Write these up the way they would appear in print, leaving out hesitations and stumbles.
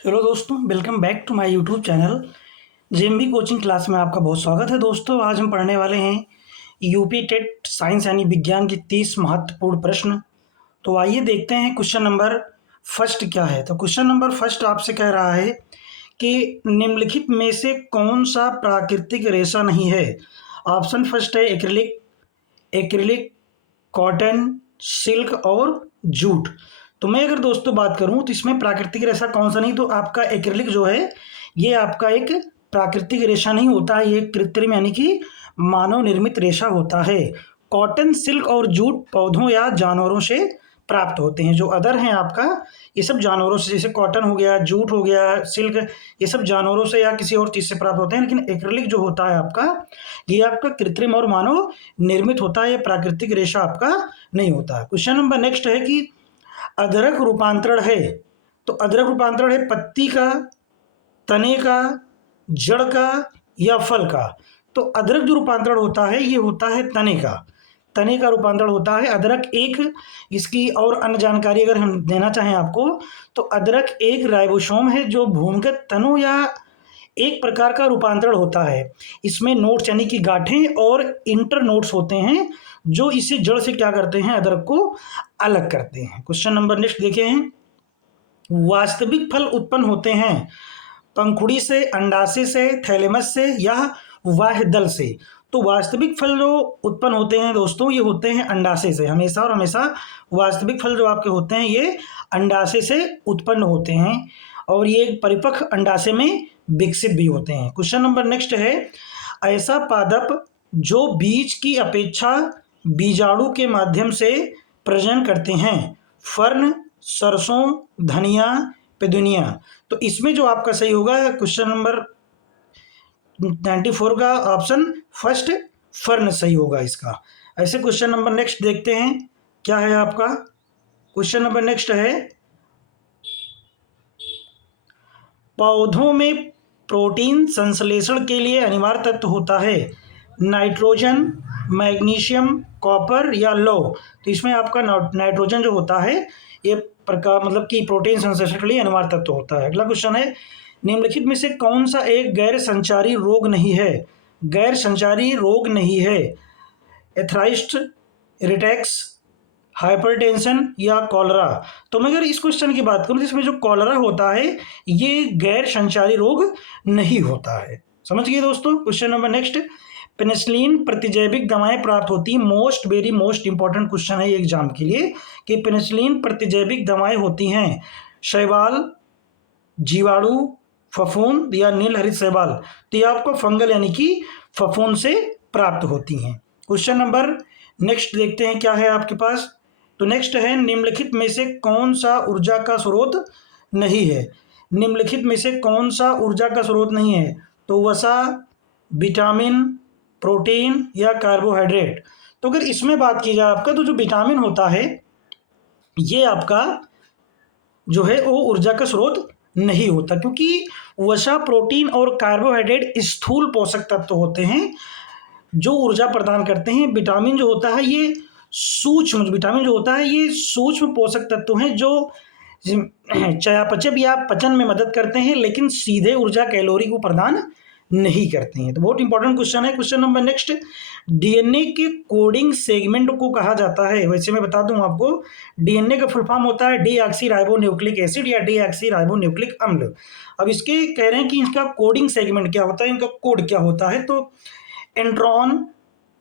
Hello दोस्तों, welcome back to my YouTube channel. JMB coaching class में आपका बहुत स्वागत है। दोस्तों, आज हम पढ़ने वाले हैं यूपी टेट साइंस यानी विज्ञान के 30 महत्वपूर्ण प्रश्न। तो आइए देखते हैं क्वेश्चन नंबर फर्स्ट क्या है। तो क्वेश्चन नंबर फर्स्ट आपसे कह रहा है कि निम्नलिखित में से कौन सा प्राकृतिक रेशा नहीं है। ऑप्शन फर्स्ट है एक्रिलिक, एक्रिलिक, कॉटन, सिल्क और जूट। तो मैं अगर दोस्तों बात करूं तो इसमें प्राकृतिक रेशा कौन सा नहीं, तो आपका एक्रिलिक जो है ये आपका एक प्राकृतिक रेशा नहीं होता है, ये कृत्रिम यानी कि मानव निर्मित रेशा होता है। कॉटन, सिल्क और जूट पौधों या जानवरों से प्राप्त होते हैं। जो अदर हैं आपका, ये सब जानवरों से, जैसे कॉटन हो गया, जूट हो गया, सिल्क, ये सब जानवरों से या किसी और चीज़ से प्राप्त होते हैं। लेकिन एक्रिलिक जो होता है आपका, ये आपका कृत्रिम और मानव निर्मित होता है, ये प्राकृतिक रेशा आपका नहीं होता। क्वेश्चन नंबर नेक्स्ट है कि अदरक रूपांतरण है। तो अदरक रूपांतरण है पत्ती का, तने का, जड़ का या फल का। तो अदरक जो रूपांतरण होता है ये होता है तने का, तने का रूपांतरण होता है अदरक एक। इसकी और अन्य जानकारी अगर हम देना चाहें आपको, तो अदरक एक राइबोसोम है जो भूमिगत तनों या एक प्रकार का रूपांतरण होता है। इसमें नोड्स यानी कि गांठें और इंटर नोड्स होते हैं जो इसे जड़ से क्या करते हैं, अदरक को अलग करते हैं। क्वेश्चन नंबर नेक्स्ट देखे हैं, वास्तविक फल उत्पन्न होते हैं पंखुड़ी से, अंडाशय से, थैलेमस से या बाह्य दल से। तो वास्तविक फल जो उत्पन्न होते हैं दोस्तों, ये होते हैं अंडाशय से हमेशा और हमेशा। वास्तविक फल जो आपके होते हैं ये अंडाशय से उत्पन्न होते हैं और ये परिपक्व अंडाशय में विकसित भी होते हैं। क्वेश्चन नंबर नेक्स्ट है, ऐसा पादप जो बीज की अपेक्षा बीजाणु के माध्यम से प्रजनन करते हैं। फर्न, सरसों, धनिया, पेदुनिया। तो इसमें जो आपका सही होगा क्वेश्चन नंबर 94 का ऑप्शन फर्स्ट फर्न सही होगा इसका। ऐसे क्वेश्चन नंबर नेक्स्ट देखते हैं क्या है आपका। क्वेश्चन नंबर नेक्स्ट है, पौधों में प्रोटीन संश्लेषण के लिए अनिवार्य तत्व होता है नाइट्रोजन, मैग्नीशियम, कॉपर या लौह। तो इसमें आपका नाइट्रोजन जो होता है ये प्रकार मतलब कि प्रोटीन संश्लेषण के लिए अनिवार्य तत्व होता है। अगला क्वेश्चन है, निम्नलिखित में से कौन सा एक गैर संचारी रोग नहीं है। गैर संचारी रोग नहीं है, एथराइस्ट, रिटेक्स, हाइपरटेंशन या कॉलरा। तो मैं अगर इस क्वेश्चन की बात करूं तो इसमें जो कॉलरा होता है ये गैर संचारी रोग नहीं होता है। समझ गए दोस्तों। क्वेश्चन नंबर नेक्स्ट, पेनिसिलिन प्रतिजैविक दवाएं प्राप्त होती हैं। Most very most important question है ये एग्जाम के लिए कि पेनिसिलिन प्रतिजैविक दवाएं होती हैं शैवाल, जीवाणु, फफूंद या नील हरित शैवाल। तो ये आपको फंगल यानी कि फफूंद से प्राप्त होती हैं। क्वेश्चन नंबर नेक्स्ट देखते हैं क्या है आपके पास। तो नेक्स्ट है, निम्नलिखित में से कौन सा ऊर्जा का स्रोत नहीं है। निम्नलिखित में से कौन सा ऊर्जा का स्रोत नहीं है। तो वसा, विटामिन, प्रोटीन या कार्बोहाइड्रेट। तो अगर इसमें बात की जाए आपका, तो जो विटामिन होता है ये आपका जो है वो ऊर्जा का स्रोत नहीं होता, क्योंकि वसा, प्रोटीन और कार्बोहाइड्रेट स्थूल पोषक तत्व होते हैं जो ऊर्जा प्रदान करते हैं। विटामिन जो होता है ये सूक्ष्म, विटामिन जो होता है ये सूक्ष्म पोषक तत्व हैं जो चयापचय या पचन में मदद करते हैं, लेकिन सीधे ऊर्जा कैलोरी को प्रदान नहीं करते हैं। तो बहुत इंपॉर्टेंट क्वेश्चन है। क्वेश्चन नंबर नेक्स्ट, डीएनए के कोडिंग सेगमेंट को कहा जाता है। वैसे मैं बता दूं आपको, डीएनए का फुल फॉर्म होता है डीऑक्सी राइबो न्यूक्लिक एसिड या डीऑक्सी राइबो न्यूक्लिक अम्ल। अब इसके कह रहे हैं कि इसका कोडिंग सेगमेंट क्या होता है, इनका कोड क्या होता है। तो एंट्रॉन,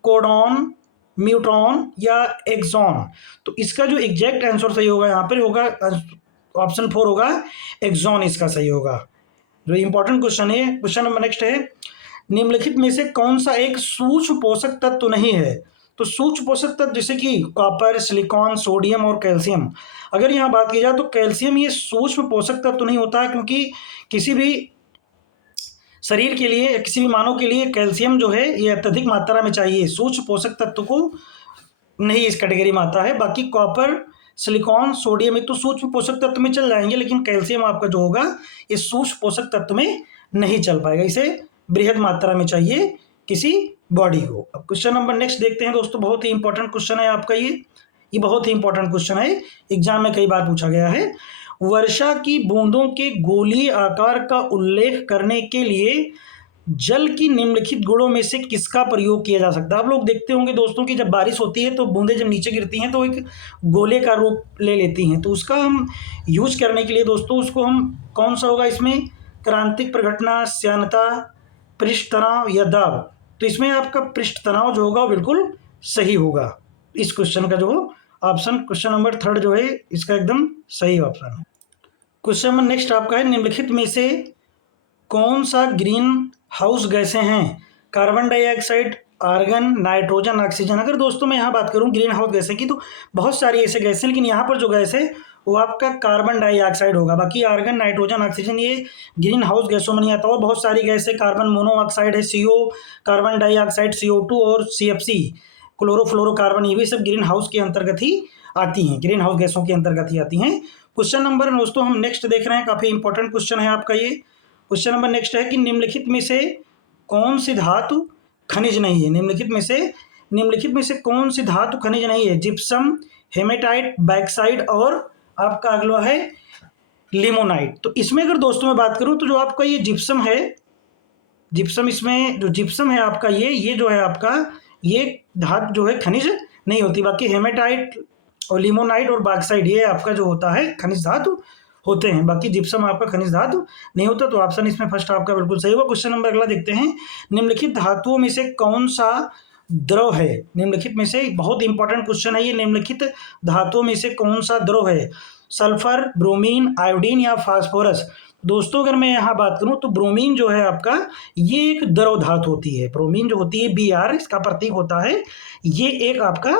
कोडॉन, म्यूट्रॉन या एक्सॉन। तो इसका जो एग्जैक्ट आंसर सही होगा यहाँ पर होगा ऑप्शन 4 होगा, एक्सॉन इसका सही होगा। जो इंपॉर्टेंट क्वेश्चन है। क्वेश्चन नंबर नेक्स्ट है, निम्नलिखित में से कौन सा एक सूक्ष्म पोषक तत्व नहीं है। तो सूक्ष्म पोषक तत्व जैसे कि कॉपर, सिलिकॉन, सोडियम और कैल्शियम। अगर यहाँ बात की जाए तो कैल्शियम ये सूक्ष्म पोषक तत्व नहीं होता है, क्योंकि किसी भी शरीर के लिए, किसी भी मानव के लिए कैल्शियम जो है ये अत्यधिक मात्रा में चाहिए, सूक्ष्म पोषक तत्व को नहीं इस कैटेगरी में आता है। बाकी कॉपर, सिलिकॉन, सोडियम एक तो सूक्ष्म पोषक तत्व में चल जाएंगे, लेकिन कैल्शियम आपका जो होगा ये सूक्ष्म पोषक तत्व में नहीं चल पाएगा, इसे बृहद मात्रा में चाहिए किसी बॉडी को। अब क्वेश्चन नंबर नेक्स्ट देखते हैं दोस्तों, बहुत ही इंपॉर्टेंट क्वेश्चन है आपका ये बहुत ही इंपॉर्टेंट क्वेश्चन है, एग्जाम में कई बार पूछा गया है। वर्षा की बूंदों के गोलीय आकार का उल्लेख करने के लिए जल की निम्नलिखित गुणों में से किसका प्रयोग किया जा सकता है। आप लोग देखते होंगे दोस्तों कि जब बारिश होती है तो बूंदें जब नीचे गिरती हैं तो एक गोले का रूप ले लेती हैं, तो उसका हम यूज करने के लिए दोस्तों उसको हम कौन सा होगा इसमें, क्रांतिक प्रघटना, श्यानता, पृष्ठ तनाव या दाब। तो इसमें आपका पृष्ठ तनाव जो होगा वो बिल्कुल सही होगा। इस क्वेश्चन का जो ऑप्शन क्वेश्चन नंबर 3 जो है इसका एकदम सही ऑप्शन है। क्वेश्चन नंबर नेक्स्ट आपका है, निम्नलिखित में से कौन सा ग्रीन हाउस गैसें हैं। Carbon dioxide, argon, nitrogen, oxygen. अगर दोस्तों मैं यहाँ बात करूँ ग्रीन हाउस गैसें की तो बहुत सारी ऐसे गैस हैं, लेकिन यहाँ पर जो गैस है वो आपका कार्बन डाइऑक्साइड होगा। बाकी आर्गन, नाइट्रोजन, ऑक्सीजन ये ग्रीन हाउस गैसों में नहीं आता। और बहुत सारी गैस है, कार्बन मोनोऑक्साइड है CO, कार्बन डाइऑक्साइड CO2 और CFC क्लोरोफ्लोरोकार्बन, ये भी सब ग्रीन हाउस के अंतर्गत ही आती हैं, ग्रीन हाउस गैसों के अंतर्गत ही आती हैं। क्वेश्चन नंबर दोस्तों हम नेक्स्ट देख रहे हैं, काफ़ी इंपॉर्टेंट क्वेश्चन है आपका ये। क्वेश्चन नंबर नेक्स्ट है कि निम्नलिखित में से कौन सी धातु खनिज नहीं है। निम्नलिखित में से कौन सी धातु खनिज नहीं है। जिप्सम, हेमेटाइट, बैक्साइड और आपका अगला है लिमोनाइट। तो इसमें अगर दोस्तों मैं बात करूं तो जो आपका ये जिप्सम है, इसमें जो जिप्सम है आपका ये जो है आपका ये धातु जो है खनिज नहीं होती। बाकी हेमेटाइट और लिमोनाइट और बैक्साइड ये आपका जो होता है खनिज धातु होते हैं। बाकी जिप्सम आपका खनिज धातु नहीं होता। तो ऑप्शन इसमें फर्स्ट आपका बिल्कुल सही होगा। क्वेश्चन नंबर अगला देखते हैं, निम्नलिखित धातुओं में से कौन सा द्रव है। निम्नलिखित में से बहुत इंपॉर्टेंट क्वेश्चन है ये, निम्नलिखित धातुओं में से कौन सा द्रव है। सल्फर, ब्रोमीन, आयोडीन या फास्फोरस। दोस्तों अगर मैं यहाँ बात करूँ तो ब्रोमीन जो है आपका ये एक द्रव धातु होती है। ब्रोमीन जो होती है Br इसका प्रतीक होता है, ये एक आपका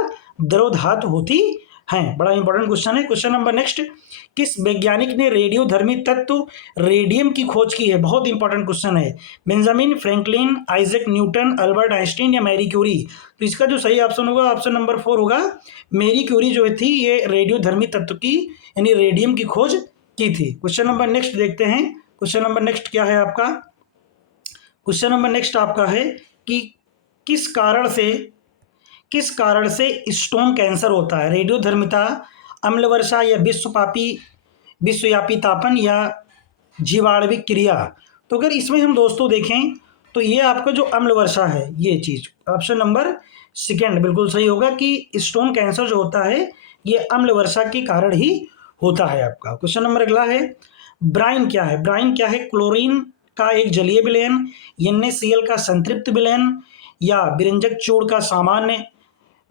द्रव धातु होती है। बड़ा इंपॉर्टेंट क्वेश्चन है। क्वेश्चन नंबर नेक्स्ट, किस वैज्ञानिक ने रेडियोधर्मी तत्व रेडियम की खोज की है। बहुत इंपॉर्टेंट क्वेश्चन है। Benjamin Franklin, Isaac Newton, Albert Einstein या मैरी क्यूरी। तो इसका जो सही ऑप्शन होगा ऑप्शन नंबर 4 होगा। मैरी क्यूरी जो थी ये रेडियोधर्मी तत्व की यानी रेडियम की खोज की थी। क्वेश्चन नंबर नेक्स्ट देखते हैं। क्वेश्चन नंबर नेक्स्ट क्या है आपका, क्वेश्चन नंबर नेक्स्ट आपका है कि किस कारण से स्टोन कैंसर होता है। रेडियोधर्मिता, अम्ल वर्षा या विश्वव्यापी तापन या जीवाणविक क्रिया। तो अगर इसमें हम दोस्तों देखें तो ये आपका जो अम्ल वर्षा है ये चीज़ ऑप्शन नंबर 2 बिल्कुल सही होगा कि स्टोन कैंसर जो होता है ये अम्ल वर्षा के कारण ही होता है आपका। क्वेश्चन नंबर अगला है, ब्राइन क्या है। ब्राइन क्या है, क्लोरीन का एक जलीय विलयन, NaCl का संतृप्त विलयन या विरंजक चूर्ण का सामान्य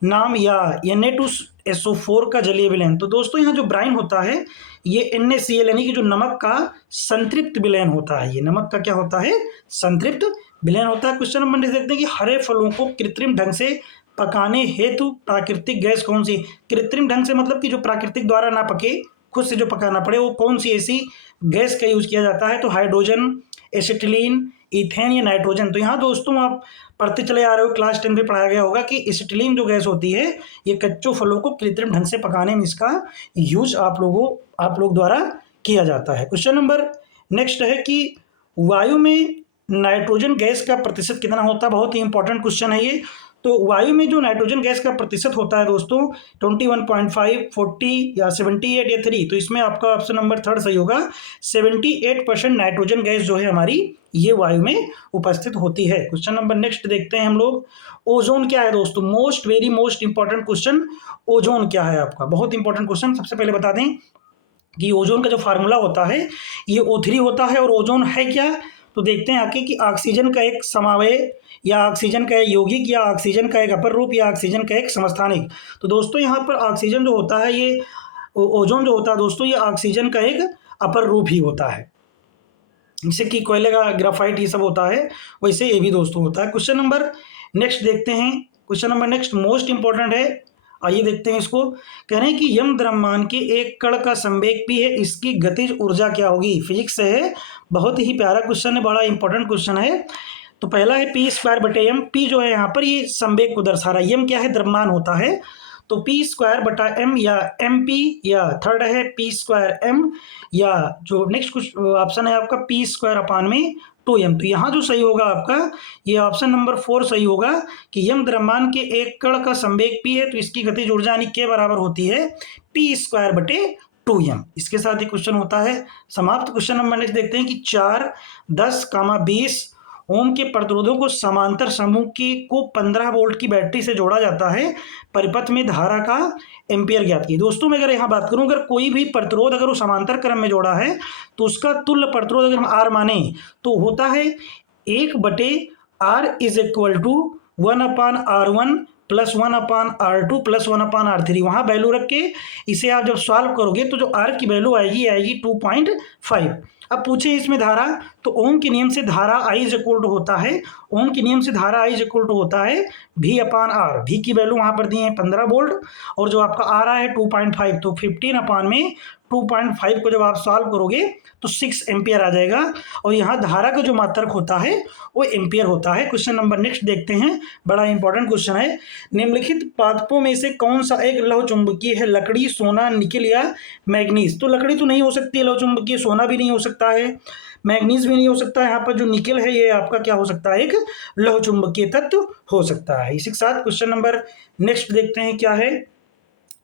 नाम या Na2SO4 का जलीय विलयन। तो दोस्तों यहाँ जो ब्राइन होता है ये NaCl यानी कि जो नमक का संतृप्त विलयन होता है। ये नमक का क्या होता है, संतृप्त विलयन होता है। क्वेश्चन नंबर देखते हैं कि हरे फलों को कृत्रिम ढंग से पकाने हेतु प्राकृतिक गैस कौन सी। कृत्रिम ढंग से मतलब कि जो प्राकृतिक द्वारा ना पके, खुद से जो पकाना पड़े, वो कौन सी ऐसी गैस का यूज किया जाता है। तो हाइड्रोजन, एसिटिलीन, इथेन या नाइट्रोजन। तो यहाँ दोस्तों आप पढ़ते चले आ रहे हो, क्लास 10 में पढ़ाया गया होगा कि एसिटिलीन जो गैस होती है ये कच्चों फलों को कृत्रिम ढंग से पकाने में इसका यूज आप लोग द्वारा किया जाता है। क्वेश्चन नंबर नेक्स्ट है कि वायु में नाइट्रोजन गैस का प्रतिशत कितना होता है। बहुत ही इंपॉर्टेंट क्वेश्चन है ये। तो वायु में जो नाइट्रोजन गैस का प्रतिशत होता है दोस्तों 21.5, 40 या 78 या 3। तो इसमें आपका ऑप्शन नंबर 3 सही होगा। 78% नाइट्रोजन गैस जो है हमारी ये वायु में उपस्थित होती है। क्वेश्चन नंबर नेक्स्ट देखते हैं हम लोग, ओजोन क्या है दोस्तों। Very most important question, ozone क्या है आपका। बहुत इंपॉर्टेंट क्वेश्चन। सबसे पहले बता दें कि ओजोन का जो फार्मूला होता है ये O3 होता है। और ओजोन है क्या, तो देखते हैं आगे कि ऑक्सीजन का एक समवाय या ऑक्सीजन का एक यौगिक या ऑक्सीजन का एक अपर रूप या ऑक्सीजन का एक समस्थानिक। तो दोस्तों यहाँ पर ऑक्सीजन जो होता है ये ओजोन जो होता है दोस्तों ये ऑक्सीजन का एक अपर रूप ही होता है। जैसे कि कोयले का ग्राफाइट ये सब होता है वैसे ये भी दोस्तों होता है। क्वेश्चन नंबर नेक्स्ट देखते हैं। Question number next most important है, आइए देखते हैं इसको। कह रहे हैं कि यम द्रव्यमान के एक कण का संवेग p है, इसकी गतिज ऊर्जा क्या होगी। फिजिक्स से है, बहुत ही प्यारा क्वेश्चन है, बड़ा इंपॉर्टेंट क्वेश्चन है। तो पहला है p²/m। p जो है यहाँ पर ये संवेग को दर्शा रहा है। यम क्या है, द्रव्यमान होता है। तो p²/m या mp या थर्ड है p²m या जो नेक्स्ट कुछ ऑप्शन है आपका p²/2m। तो यहाँ जो सही होगा आपका ये ऑप्शन नंबर 4 सही होगा कि यम द्रव्यमान के एक कण का संवेग p है तो इसकी गतिज ऊर्जा यानी k बराबर होती है p²/2m। 2m। इसके साथ ये क्वेश्चन होता है समाप्त। क्वेश्चन नंबर नेक्स्ट देखते हैं कि 4, 10, 20 ओम के प्रतिरोधों को समांतर समूह को 15 वोल्ट की बैटरी से जोड़ा जाता है, परिपथ में धारा का एम्पियर ज्ञात की। दोस्तों मैं अगर यहाँ बात करूँ, अगर कोई भी प्रतिरोध अगर वो समांतर क्रम में जोड़ा है तो उसका तुल्य प्रतिरोध अगर हम R माने तो होता है 1/R is equal to 1/R1 plus 1/R2 plus 1/R3। वहाँ वैल्यू रख के इसे आप जब सॉल्व करोगे तो जो R की वैल्यू आएगी 2.5। अब पूछे इसमें धारा, तो ओम के नियम से धारा I इज इक्वल टू होता है, ओम के नियम से धारा I इज इक्वल टू होता है V/R। V की वैल्यू वहाँ पर दी है 15 वोल्ट और जो आपका आ रहा है 2.5, तो 15/2.5 को जब आप सॉल्व करोगे तो 6 एम्पियर आ जाएगा और यहाँ धारा का जो मात्रक होता है वो एम्पियर होता है। क्वेश्चन नंबर नेक्स्ट देखते हैं, बड़ा इंपॉर्टेंट क्वेश्चन है। निम्नलिखित पादपों में से कौन सा एक लौह चुंबकीय है? लकड़ी, सोना, निकेल या मैग्नीज? तो लकड़ी तो नहीं हो सकती है लौह चुंबकीय, सोना भी नहीं हो सकता है, मैग्नीज भी नहीं हो सकता है। यहाँ पर जो निकेल है ये आपका क्या हो सकता है? एक लौह चुंबकीय तत्व हो सकता है। इसी के साथ क्वेश्चन नंबर नेक्स्ट देखते हैं क्या है।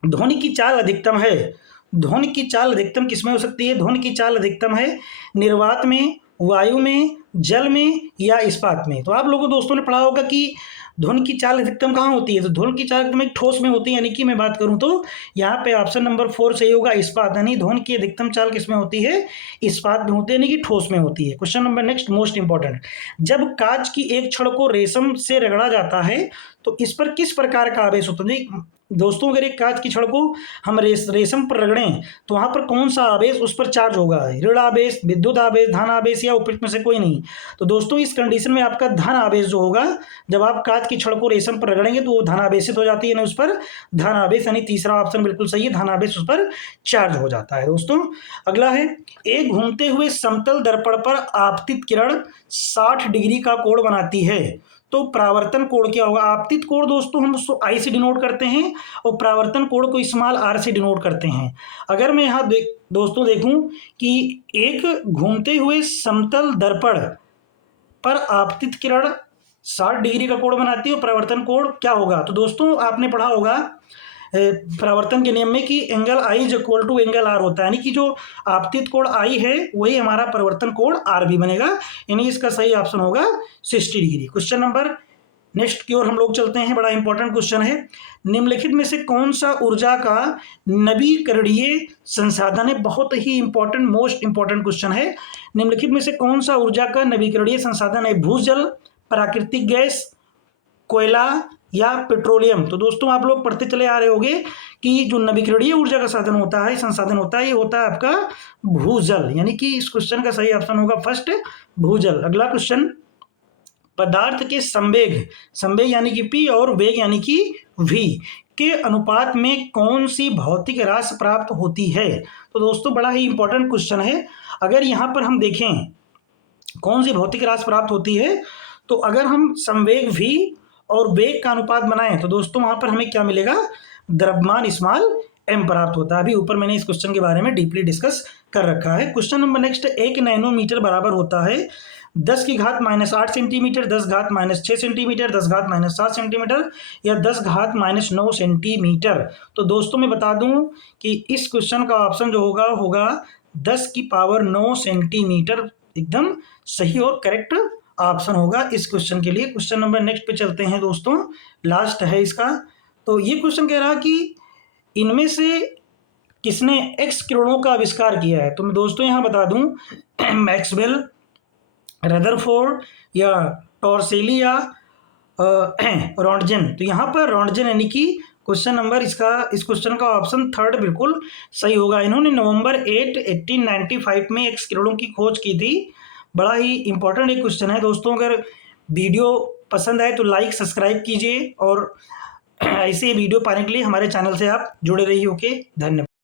ध्वनि की चाल अधिकतम है, ध्वनि की चाल अधिकतम किसमें हो सकती है? ध्वनि की चाल अधिकतम है निर्वात में, वायु में, जल में या इस्पात में। तो आप लोगों दोस्तों ने पढ़ा होगा कि ध्वनि की चाल अधिकतम कहाँ होती है? तो ध्वनि की चाल अधिकतम एक ठोस में होती है, यानी कि मैं बात करूं तो यहाँ पे ऑप्शन नंबर 4 सही होगा, इस्पात। यानी ध्वनि की अधिकतम चाल किसमें होती है? इस्पात में होती है, यानी कि ठोस में होती है। Question number next most important, जब कांच की एक छड़ को रेशम से रगड़ा जाता है तो इस पर किस प्रकार का आवेश होता है? दोस्तों अगर एक कांच की छड़ को हम रेशम पर रगड़ें तो वहां पर कौन सा आवेश उस पर चार्ज होगा? ऋण आवेश, विद्युत आवेश, धन आवेश या उपयुक्त में से कोई नहीं। तो दोस्तों इस कंडीशन में आपका धन आवेश जो होगा, जब आप कांच की छड़ को रेशम पर रगड़ेंगे तो वो धन आवेशित हो जाती है, यानी उस पर धन आवेश, यानी तीसरा ऑप्शन बिल्कुल सही है, धन आवेश उस पर चार्ज हो जाता है। दोस्तों अगला है, एक घूमते हुए समतल दर्पण पर आपतित किरण 60 डिग्री का कोण बनाती है, तो परावर्तन कोण क्या होगा? आपतित कोण दोस्तों हम उसको I से डिनोट करते हैं और परावर्तन कोण को स्मॉल r से डिनोट करते हैं। अगर मैं यहाँ दोस्तों देखूं कि एक घूमते हुए समतल दर्पण पर आपतित किरण 60 डिग्री का कोण बनाती है और परावर्तन कोण क्या होगा? तो दोस्तों आपने पढ़ा होगा परावर्तन के नियम में कि angle I is equal to angle R होता है, यानी कि जो आपतित कोण I है वही हमारा परावर्तन कोण R भी बनेगा, यानी इसका सही ऑप्शन होगा 60 डिग्री। क्वेश्चन नंबर नेक्स्ट की ओर हम लोग चलते हैं, बड़ा इंपॉर्टेंट क्वेश्चन है। निम्नलिखित में से कौन सा ऊर्जा का नवीकरणीय संसाधन है? बहुत ही इंपॉर्टेंट, मोस्ट इंपॉर्टेंट क्वेश्चन है। निम्नलिखित में से कौन सा ऊर्जा का नवीकरणीय संसाधन है? भूजल, प्राकृतिक गैस, कोयला या पेट्रोलियम? तो दोस्तों आप लोग पढ़ते चले आ रहे होंगे कि जो नवीकरणीय ऊर्जा का साधन होता है, संसाधन होता है, ये होता है आपका भूजल, यानी कि इस क्वेश्चन का सही ऑप्शन होगा फर्स्ट भूजल। अगला क्वेश्चन, पदार्थ के संवेग, संवेग यानी कि P और वेग यानी कि V के अनुपात में कौन सी भौतिक राशि प्राप्त होती है? तो दोस्तों बड़ा ही इंपॉर्टेंट क्वेश्चन है। अगर यहाँ पर हम देखें कौन सी भौतिक राशि प्राप्त होती है, तो अगर हम संवेग V और वेग का अनुपात बनाएं तो दोस्तों वहां पर हमें क्या मिलेगा? द्रव्यमान स्मॉल m प्राप्त होता है। अभी ऊपर मैंने इस क्वेश्चन के बारे में डीपली डिस्कस कर रखा है। क्वेश्चन नंबर नेक्स्ट, 1 नैनोमीटर बराबर होता है 10⁻⁸ सेंटीमीटर, 10⁻⁶ सेंटीमीटर, 10⁻�7 सेंटीमीटर या 10⁻�9 सेंटीमीटर। तो दोस्तों मैं बता दूं कि इस क्वेश्चन का ऑप्शन जो होगा 10⁻⁹ सेंटीमीटर, एकदम सही और करेक्ट ऑप्शन होगा इस क्वेश्चन के लिए। क्वेश्चन नंबर नेक्स्ट पे चलते हैं दोस्तों, लास्ट है इसका। तो ये क्वेश्चन कह रहा कि इनमें से किसने एक्स किरणों का आविष्कार किया है? तो मैं दोस्तों यहाँ बता दूं मैक्सवेल, रदरफोर्ड या टॉर्सेली या रॉन्टजन। तो यहाँ पर रॉन्टजन यानी कि क्वेश्चन नंबर इस क्वेश्चन का ऑप्शन थर्ड बिल्कुल सही होगा। इन्होंने नवंबर 8, 1895 में एक्स किरणों की खोज की थी। बड़ा ही इंपॉर्टेंट एक क्वेश्चन है दोस्तों। अगर वीडियो पसंद आए तो लाइक सब्सक्राइब कीजिए और ऐसे वीडियो पाने के लिए हमारे चैनल से आप जुड़े रहिए। ओके, धन्यवाद।